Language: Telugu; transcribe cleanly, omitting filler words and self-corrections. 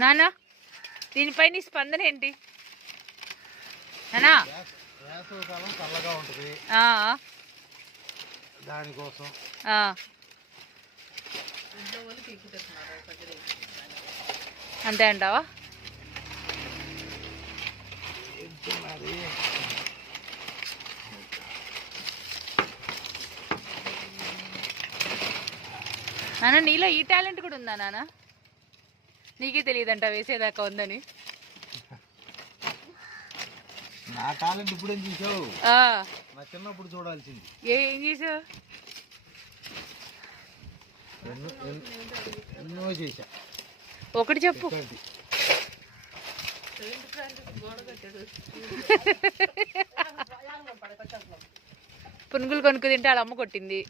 నాన్న దీనిపై నీ స్పందన ఏంటి నానా? వేసవికాలం చల్లగా ఉంటుంది దానికోసం. అంతే అంటావా? నాన్న నీలో ఈ టాలెంట్ కూడా ఉందా నాన్న? నీకే తెలియదంట వేసేదాకా ఉందని. నా టాలెంట్ ఇప్పుడేం చూసావు? నా చిన్నప్పుడు చూడాల్సింది. ఏం చేసావు? ఎన్నో చేసా. ఒకటి చెప్పు. పునుగులు కొనుక్కు తింటే వాళ్ళ అమ్మ కొట్టింది.